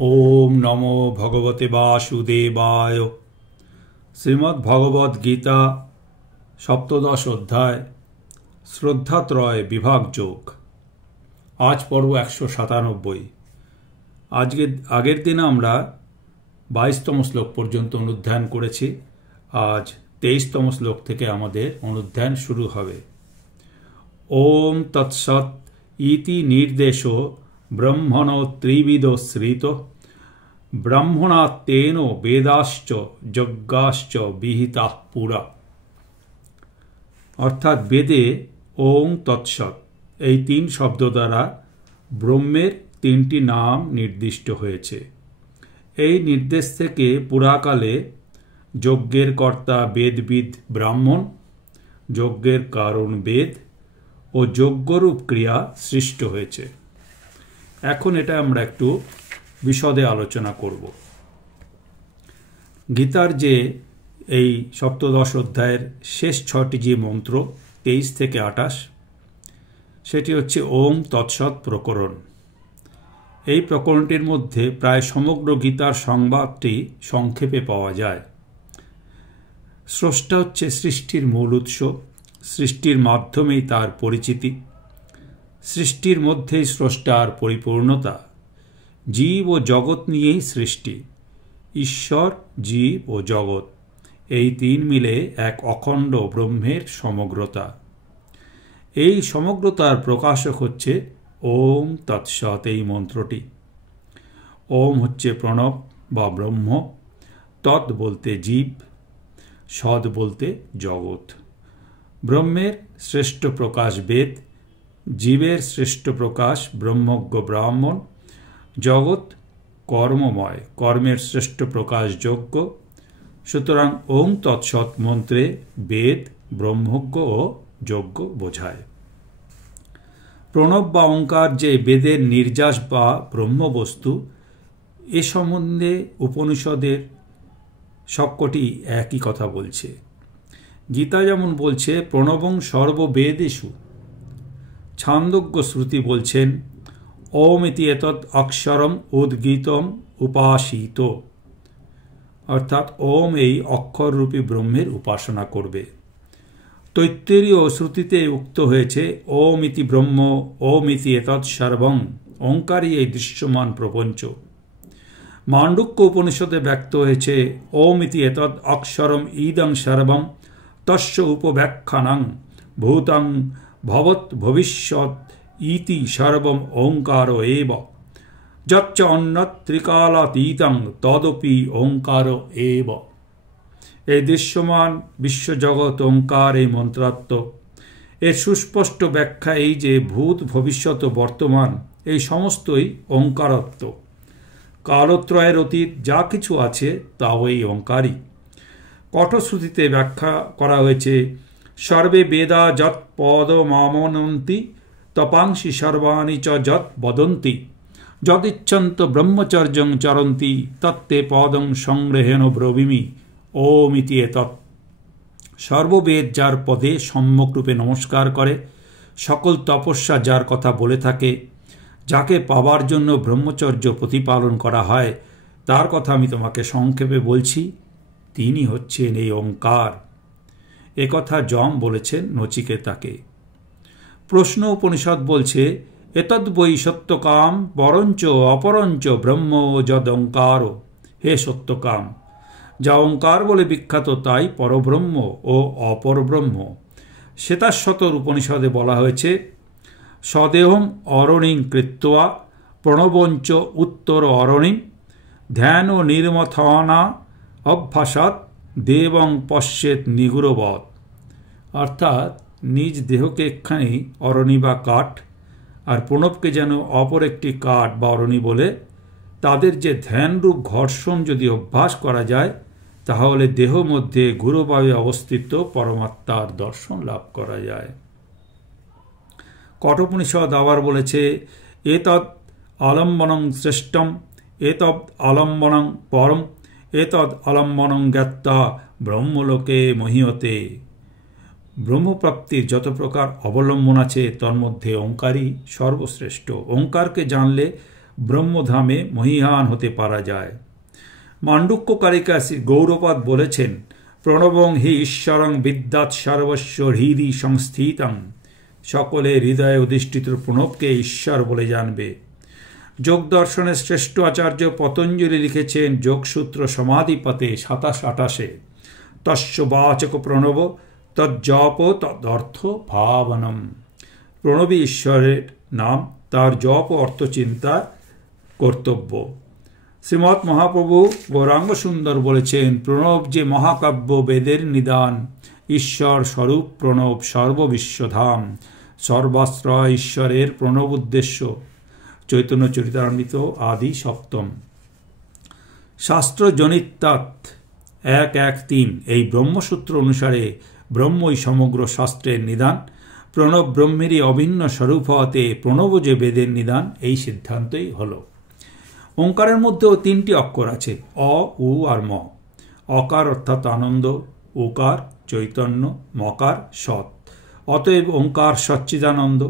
ओम नमो भगवते वासुदेवाय। श्रीमद् भगवद गीता सप्तदश अध्याय श्रद्धात्रय विभाग योग। आज पर्व 197। आगेर दिन आमरा 22तम श्लोक पर्यन्त अनुध्यान करेছি। आज 23तम श्लोक থেকে আমাদের অনুধ্যান শুরু হবে। ओम तत्सत् इति निर्देशो ब्रह्मणो त्रिविधो श्रितो ब्रह्मणात्तेन वेदाश्च यज्ञाश्च विहिताः पुरा। अर्थात वेदे ओम तत्सत् এই তিন শব্দ দ্বারা ব্রহ্মের তিনটি নাম নির্দিষ্ট হয়েছে। এই নির্দেশ থেকে পুরাকালে যজ্ঞের কর্তা বেদবিদ ব্রাহ্মণ, যজ্ঞের কারণ বেদ ও যজ্ঞরূপ ক্রিয়া সৃষ্ট হয়েছে। এখন এটা আমরা একটু বিশদে আলোচনা করব। গীতার যে এই সপ্তদশ অধ্যায়ের শেষ 6টি যে মন্ত্র 23 থেকে 28, সেটি হচ্ছে ওম তৎসৎ প্রকরণ। এই প্রকরণটির মধ্যে প্রায় সমগ্র গীতার সংবাদটি সংক্ষেপে পাওয়া যায়। স্রষ্টা হচ্ছে সৃষ্টির মূল উৎস, সৃষ্টির মাধ্যমেই তার পরিচিতি, সৃষ্টির মধ্যেই স্রষ্টার পরিপূর্ণতা, জীব ও জগৎ নিয়েই সৃষ্টি, ঈশ্বর, জীব ও জগৎ এই তিন মিলে এক অখণ্ড ব্রহ্মের সমগ্রতা। এই সমগ্রতার প্রকাশক হচ্ছে ওম তৎসৎ এই মন্ত্রটি। ওম হচ্ছে প্রণব বা ব্রহ্ম, তৎ বলতে জীব, সৎ বলতে জগৎ। ব্রহ্মের শ্রেষ্ঠ প্রকাশ বেদ, জীবের শ্রেষ্ঠ প্রকাশ ব্রহ্মজ্ঞ ব্রাহ্মণ, জগৎ কর্মময়, কর্মের শ্রেষ্ঠ প্রকাশ যজ্ঞ। সুতরাং ওম তৎসৎ মন্ত্রে বেদ, ব্রহ্মজ্ঞ ও যজ্ঞ বোঝায়। প্রণব বা ওঙ্কার যে বেদের নির্যাস বা ব্রহ্মবস্তু, এ সম্বন্ধে উপনিষদের সবকটি একই কথা বলছে। গীতা যেমন বলছে প্রণবং সর্ববেদেষু, ছান্দোগ্য শ্রুতি বলছেন ওম ইতি এতৎ অক্ষরম উদ্গীতম উপাসিত, অর্থাৎ ওম এই অক্ষররূপী ব্রহ্মের উপাসনা করবে। তৈত্তরীয় শ্রুতিতে উক্ত হয়েছে ওম ইতি ব্রহ্ম, ওম ইতি এতৎ সর্বং, ওঙ্কারই এই দৃশ্যমান প্রপঞ্চ। মাণ্ডুক্য উপনিষদে ব্যক্ত হয়েছে ওম ইতি এতৎ অক্ষরম ইদং সর্বং তস্য উপব্যাখ্যানং ভূতং ভবৎ ভবিষ্যৎ ইতি সর্বম ওঙ্কার এব যচ্চ অন্যৎ ত্রিকালাতীতং তদপি ওঙ্কার এব। এই দৃশ্যমান বিশ্বজগৎ ওঙ্কার এই মন্ত্রাত্ম। এর সুস্পষ্ট ব্যাখ্যা এই যে ভূত, ভবিষ্যৎ ও বর্তমান এই সমস্তই ওঙ্কারত্ব। কালত্রয়ের অতীত যা কিছু আছে তাও এই ওঙ্কারই। কঠশ্রুতিতে ব্যাখ্যা করা হয়েছে সর্বে বেদা যৎ পদমামনন্তি তপাংসি সর্বাণি চ যৎ বদন্তি যদিচ্ছন্ত ব্রহ্মচর্যং চরন্তি তত্তে পদং সংগ্রহেণ ব্রবীমি ওম ইতি এতৎ। সর্ববেদ যার পদে সম্যকরূপে নমস্কার করে, সকল তপস্যা যার কথা বলে থাকে, যাকে পাবার জন্য ব্রহ্মচর্য প্রতিপালন করা হয়, তার কথা আমি তোমাকে সংক্ষেপে বলছি। তিনি হচ্ছেন এই ওঙ্কার। একথা যম বলেছেন নচিকেতাকে। প্রশ্ন উপনিষদ বলছে এতদ্ বৈ সত্যকাম পরঞ্চ অপরঞ্চ ব্রহ্ম যদ ওঙ্কার। হে সত্যকাম, যা ওঙ্কার বলে বিখ্যাত তাই পরব্রহ্ম ও অপরব্রহ্ম। শ্বেতাশ্বতর উপনিষদে বলা হয়েছে সদেহম অরণিং কৃত্বা প্রণবঞ্চ উত্তর অরণিম ধ্যান ও নির্মথনা অভ্যাসাৎ দেবং পশ্যেত নিগুরবৎ। অর্থাৎ নিজ দেহকে একখানি অরণি বা কাঠ, আর প্রণবকে যেন অপর একটি কাঠ বা অরণি বলে তাদের যে ধ্যানরূপ ঘর্ষণ যদি অভ্যাস করা যায়, তাহলে দেহ মধ্যে গুরুভাবে অবস্থিত পরমাত্মার দর্শন লাভ করা যায়। কঠোপনিষদ আবার বলেছে এতৎ আলম্বনং শ্রেষ্ঠম এতৎ আলম্বনং পরম এতৎ আলম্বনং জ্ঞাত্বা ব্রহ্মলোকে মহীয়তে। ব্রহ্মপ্রাপ্তির যত প্রকার অবলম্বন আছে তন্মধ্যে ওঙ্কারই সর্বশ্রেষ্ঠ। ওঙ্কারকে জানলে ব্রহ্মধামে মহীয়ান হতে পারা যায়। মাণ্ডুক্যকারিকা শ্রী গৌরপাদ বলেছেন, প্রণবং হি ঈশ্বরং বিদ্যাৎ সর্বস্ব হৃদি সংস্থিতং। সকলে হৃদয়ে অধিষ্ঠিত প্রণবকে ঈশ্বর বলে জানবে। যোগ দর্শনের শ্রেষ্ঠ আচার্য পতঞ্জলি লিখেছেন যোগসূত্র সমাধিপতে 27-28, তস্য বাচক প্রণব তজ্জপ তদর্থ ভাবনম। প্রণবী ঈশ্বরের নাম, তার জপ অর্থ চিন্তা কর্তব্য। শ্রীমৎ মহাপ্রভু গৌরাঙ্গ সুন্দর বলেছেন, প্রণব যে মহাকাব্য বেদের নিদান, ঈশ্বর স্বরূপ প্রণব সর্ববিশ্বধাম। সর্বাশ্রয় ঈশ্বরের প্রণব উদ্দেশ্য। চৈতন্য চরিতামৃত আদি সপ্তম। শাস্ত্রজনিত্যাৎ 1:1-3 এই ব্রহ্মসূত্র অনুসারে ব্রহ্মই সমগ্র শাস্ত্রের নিদান। প্রণব ব্রহ্মেরই অভিন্ন স্বরূপ হওয়াতে প্রণব যে বেদের নিদান, এই সিদ্ধান্তই হল। ওঙ্কারের মধ্যেও 3টি অক্ষর আছে, অ, উ আর ম। অকার অর্থাৎ আনন্দ, ওকার চৈতন্য, মকার সৎ। অতএব ওঙ্কার সচ্চিদানন্দ।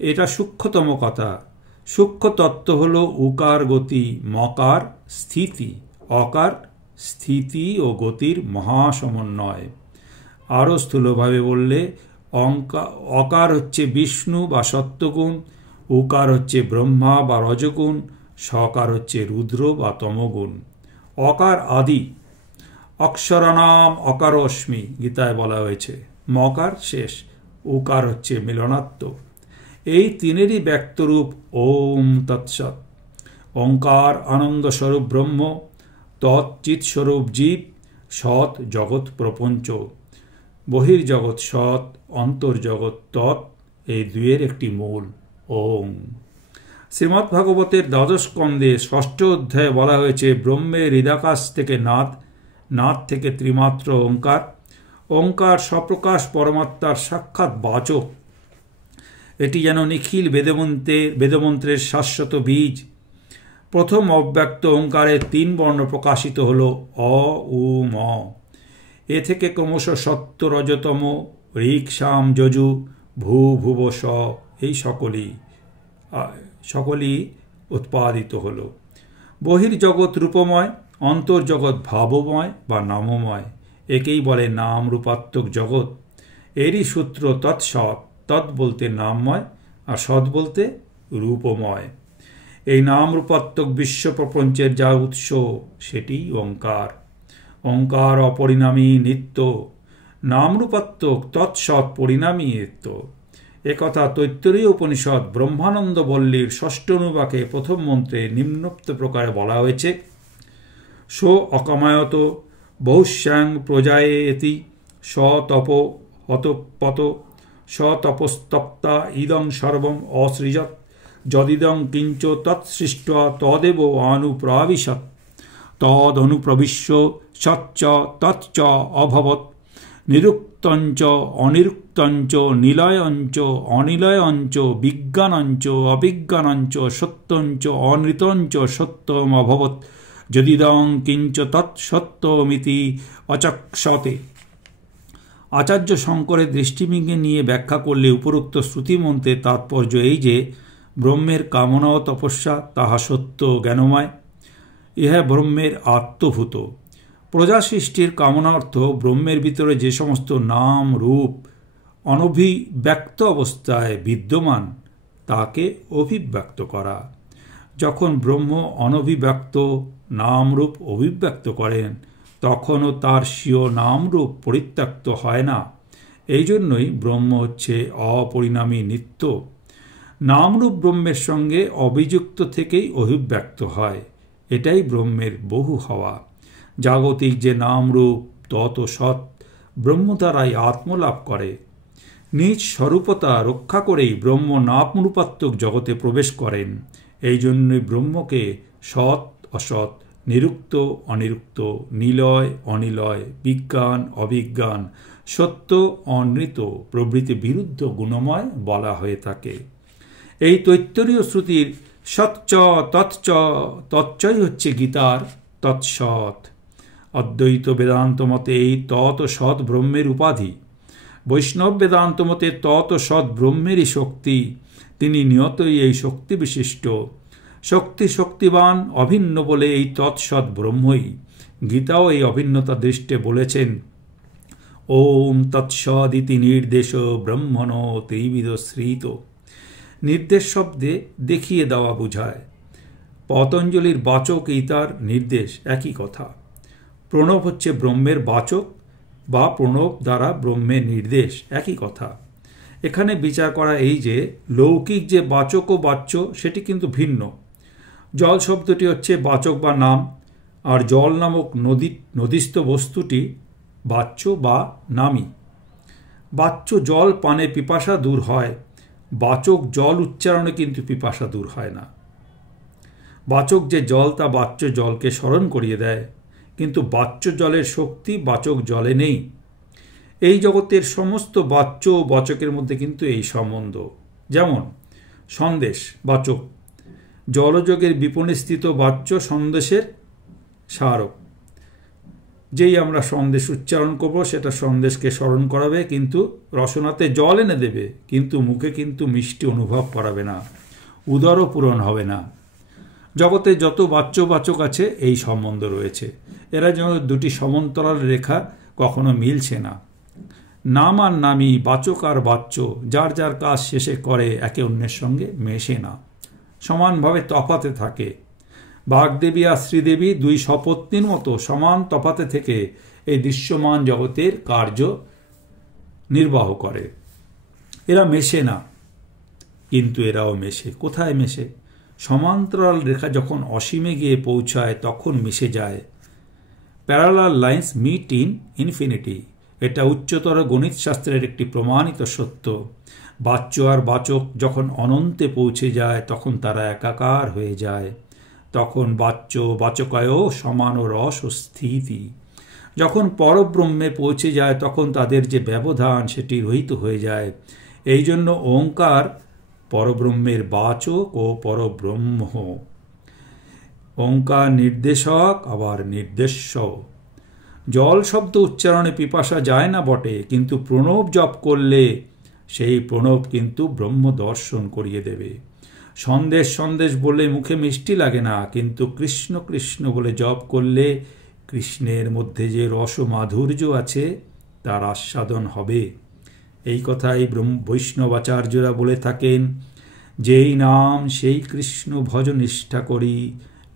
এটা সূক্ষ্মতম কথা। সূক্ষ্ম তত্ত্ব হল উকার গতি, মকার স্থিতি, অকার স্থিতি ও গতির মহাসমন্বয়। আরও স্থূলভাবে বললে অকার হচ্ছে বিষ্ণু বা সত্যগুণ, উকার হচ্ছে ব্রহ্মা বা রজগুণ, সকার হচ্ছে রুদ্র বা তমগুণ। অকার আদি, অক্ষরানাম অকারস্মি গীতায় বলা হয়েছে। মকার শেষ, উকার হচ্ছে মিলনাত্মক। এই তিনেরই ব্যক্তরূপ ওম তৎসৎ। ওঙ্কার আনন্দস্বরূপ ব্রহ্ম, তৎচিৎস্বরূপ জীব, সৎ জগৎ প্রপঞ্চ। বহির্জগৎ সৎ, অন্তর্জগৎ তৎ, এই দুয়ের একটি মূল ওম। শ্রীমদ্ ভাগবতের 12 স্কন্ধে 6ষ্ঠ অধ্যায়ে বলা হয়েছে, ব্রহ্মের হৃদাকাশ থেকে নাদ, নাদ থেকে ত্রিমাত্র ওঙ্কার। ওঙ্কার স্বপ্রকাশ পরমাত্মার সাক্ষাৎ বাচক। এটি যেন নিখিল বেদমন্ত্রের শাশ্বত বীজ। প্রথম অব্যক্ত ওঙ্কারের 3 বর্ণ প্রকাশিত হল অ, উ, ম। এ থেকে ক্রমশ সত্য, রজতম, ঋক, সাম, যজু, ভূ, ভুব, স এই সকলই উৎপাদিত হল। বহির্জগৎ রূপময়, অন্তর্জগৎ ভাবময় বা নামময়। একেই বলে নাম রূপাত্মক জগৎ। এরই সূত্র তৎসৎ। তৎ বলতে নামময় আর সৎ বলতে রূপময়। এই নাম রূপাত্মক বিশ্ব প্রপঞ্চের যা উৎস, সেটি ওঙ্কার। ওঙ্কার অপরিণামী নিত্য, নাম রূপাত্মক তৎসৎ পরিণামী নিত্য। একথা তৈত্তরীয় উপনিষদ ব্রহ্মানন্দ বল্লীর 6ষ্ঠ অনুবাকে প্রথম মন্ত্রে নিম্নোক্ত প্রকারে বলা হয়েছে, সো অকামায়ত বহুশ্যাং প্রজায়েতি সতপ হতপত সতপস্তপ্তা ইদং সর্বম অসৃজৎ যদিদং কিঞ্চ তৎসৃষ্ট্বা তদেব অনুপ্রাবিশৎ তদনুপ্রবিশ্য সচ্চ তচ্চ অভবৎ নিরুক্তঞ্চ অনিরুক্তঞ্চ নিলয়ঞ্চ অনিলয়ঞ্চ বিজ্ঞানঞ্চ অবিজ্ঞানঞ্চ সত্যঞ্চ অনৃতঞ্চ সত্যম অভবৎ যদিদং কিঞ্চ তৎসত্যমিতি অচক্ষতে। আচার্য শঙ্করের দৃষ্টিভঙ্গি নিয়ে ব্যাখ্যা করলে উপরোক্ত শ্রুতিমন্ত্রের তাৎপর্য এই যে, ব্রহ্মের কামনা ও তপস্যা তাহা সত্য জ্ঞানময়, ইহা ব্রহ্মের আত্মভূত। প্রজা সৃষ্টির কামনা অর্থ ব্রহ্মের ভিতরে যে সমস্ত নাম রূপ অনভিব্যক্ত অবস্থায় বিদ্যমান, তাকে অভিব্যক্ত করা। যখন ব্রহ্ম অনভিব্যক্ত নামরূপ অভিব্যক্ত করেন, তখনও তার স্বীয় নামরূপ পরিত্যক্ত হয় না। এই জন্যই ব্রহ্ম হচ্ছে অপরিণামী নিত্য। নামরূপ ব্রহ্মের সঙ্গে অবিযুক্ত থেকেই অভিব্যক্ত হয়। এটাই ব্রহ্মের বহু হওয়া। জাগতিক যে নামরূপ তত সৎ, ব্রহ্ম দ্বারাই আত্মলাভ করে। নিজ স্বরূপতা রক্ষা করেই ব্রহ্ম নামরূপাত্মক জগতে প্রবেশ করেন। এই জন্যই ব্রহ্মকে সৎ অসৎ, নিরুক্ত অনিরুক্ত, নিলয় অনিলয়, বিজ্ঞান অবিজ্ঞান, সত্য অনৃত প্রভৃতি বিরুদ্ধ গুণময় বলা হয়ে থাকে। এই তৈত্তরীয় শ্রুতির সচ্চ তৎচ তচ্চই হচ্ছে গীতার তৎসৎ। অদ্বৈত বেদান্ত মতে এই তৎ সৎ ব্রহ্মের উপাধি। বৈষ্ণব বেদান্ত মতে তৎ সৎ ব্রহ্মেরই শক্তি, তিনি নিয়তই এই শক্তি বিশিষ্ট। শক্তিবান অভিন্ন বলে এই তৎসৎ ব্রহ্মই। গীতাও এই অভিন্নতা দৃষ্টে বলেছেন, ওম তৎসদিতি নির্দেশ ব্রহ্মণ ত্রিবিধ শ্রীত। নির্দেশ শব্দে দেখিয়ে দেওয়া বোঝায়। পতঞ্জলির বাচক এই তার নির্দেশ, একই কথা। প্রণব হচ্ছে ব্রহ্মের বাচক বা প্রণব দ্বারা ব্রহ্মের নির্দেশ, একই কথা। এখানে বিচার করা এই যে লৌকিক যে বাচক ও বাচ্য সেটি কিন্তু ভিন্ন। জল শব্দটি হচ্ছে বাচক বা নাম, আর জল নামক নদীস্থ বস্তুটি বাচ্য বা নামী। বাচ্য জল পানে পিপাসা দূর হয়, বাচক জল উচ্চারণে কিন্তু পিপাসা দূর হয় না। বাচক যে জল তা বাচ্য জলকে স্মরণ করিয়ে দেয়, কিন্তু বাচ্য জলের শক্তি বাচক জলে নেই। এই জগতের সমস্ত বাচ্য ও বাচকের মধ্যে কিন্তু এই সম্বন্ধ। যেমন সন্দেশ বাচক, জলযোগের বিপণে স্থিত বাচ্য সন্দেশের স্মারক। যেই আমরা সন্দেশ উচ্চারণ করব সেটা সন্দেশকে স্মরণ করাবে, কিন্তু রসনাতে জল এনে দেবে, কিন্তু মুখে কিন্তু মিষ্টি অনুভব করাবে না, উদরও পূরণ হবে না। জগতে যত বাচ্য আছে এই সম্বন্ধ রয়েছে। এরা যেন দুটি সমান্তরাল রেখা, কখনো মিলছে না। নাম আর নামী, বাচক আর বাচ্য যার যার কাজ শেষে করে, একে অন্যের সঙ্গে মেশে না, সমানভাবে তফাতে থাকে। বাগদেবী আর শ্রীদেবী দুই সপত্নীর মতো সমান তফাতে থেকে এই দৃশ্যমান জগতের কার্য নির্বাহ করে। এরা মেশে না, কিন্তু এরাও মেশে। কোথায় মেশে? সমান্তরাল রেখা যখন অসীমে গিয়ে পৌঁছায় তখন মিশে যায়। Parallel lines meet in infinity, এটা উচ্চতর গণিত শাস্ত্রের একটি প্রমাণিত সত্য। বাচ্য আর বাচক যখন অনন্তে পৌঁছে যায় তখন তারা একাকার হয়ে যায়। তখন বাচ্য বাচকায়ও সমান ও রস ও স্থিতি। যখন পরব্রহ্মে পৌঁছে যায় তখন তাদের যে ব্যবধান সেটি রহিত হয়ে যায়। এই জন্য ওঙ্কার পরব্রহ্মের বাচক ও পরব্রহ্ম। ওঙ্কার নির্দেশক আবার নির্দেশ্য। জল শব্দ উচ্চারণে পিপাসা যায় না বটে, কিন্তু প্রণব জপ করলে সেই প্রণব কিন্তু ব্রহ্ম দর্শন করিয়ে দেবে। সন্দেশ বলে মুখে মিষ্টি লাগে না, কিন্তু কৃষ্ণ কৃষ্ণ বলে জপ করলে কৃষ্ণের মধ্যে যে রস মাধুর্য আছে তার আস্বাদন হবে। এই কথাই বৈষ্ণবাচার্যরা বলে থাকেন, যেই নাম সেই কৃষ্ণ ভজ নিষ্ঠা করি,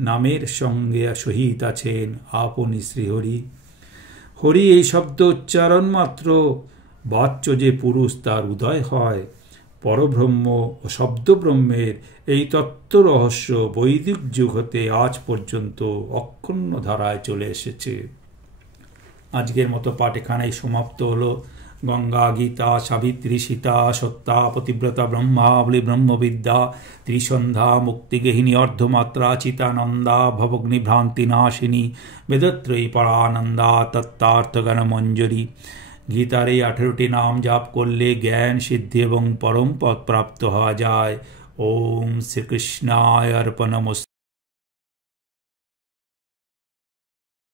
নামের সঙ্গে সহিত আছেন আপনি শ্রীহরি। হরি এই শব্দ উচ্চারণ মাত্র বাচ্য যে পুরুষ তার উদয় হয়। পরব্রহ্ম ও শব্দব্রহ্মের এই তত্ত্ব রহস্য বৈদিক যুগ হতে আজ পর্যন্ত অক্ষুণ্ণ ধারায় চলে এসেছে। আজকের মতো পাঠ এখানেই সমাপ্ত হলো। গঙ্গা, গীতা, সাবিত্রী, সীতা, সত্তা, পতিব্রতা, ব্রহ্মাবলী, ব্রহ্মবিদ্যা, ত্রিসন্ধ্যা, মুক্তিগেহিনী, অর্ধমাত্রা, চিতানন্দা, ভবগ্নি ভ্রান্তি নাশিনী, বেদত্রয়ী পরানন্দা, তত্ত্বার্থজ্ঞান মঞ্জরি। গীতার এই 18টি নাম জাপ করলে জ্ঞান, সিদ্ধি এবং পরম পদ প্রাপ্ত হওয়া যায়। ওম শ্রীকৃষ্ণায় অর্পণমস্তু।